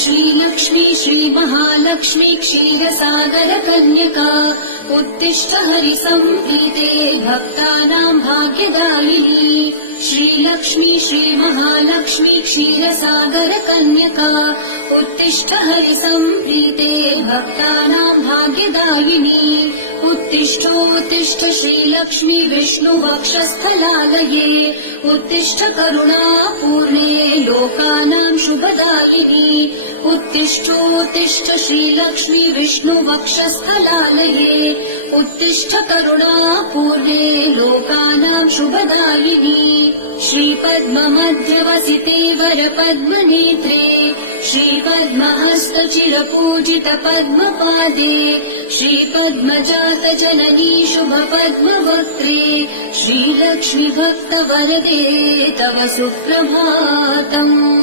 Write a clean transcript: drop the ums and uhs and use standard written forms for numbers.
श्रीलक्ष्मी श्रीमहालक्ष्मी क्षीरसागरकन्यका उत्तिष्ठ हरिसम्प्रीते भक्तानां भाग्यदायिनी श्रीलक्ष्मी श्रीमहालक्ष्मी क्षीरसागरकन्यका उत्तिष्ठ हरिसम्प्रीते भक्तानां भाग्यदायिनी उत्तिष्ठोत्तिष्ठ श्रीलक्ष्मी विष्णुवक्षस्थलालये उत्तिष्ठ करुणापूर्णे लोकानां शुभदायिनी उत्तिष्ठोत्तिष्ठ श्रीलक्ष्मी विष्णुवक्षस्थलालये उत्तिष्ठ करुणापूर्णे लोकानां शुभदायिनी श्रीपद्ममध्यवसिते वरपद्मनेत्रे श्रीपद्महस्तचिरपूजित पद्मपादे श्रीपद्मजातजननी शुभपद्मवक्त्रे श्रीलक्ष्मी भक्तवरदे तव सुप्रभातम्।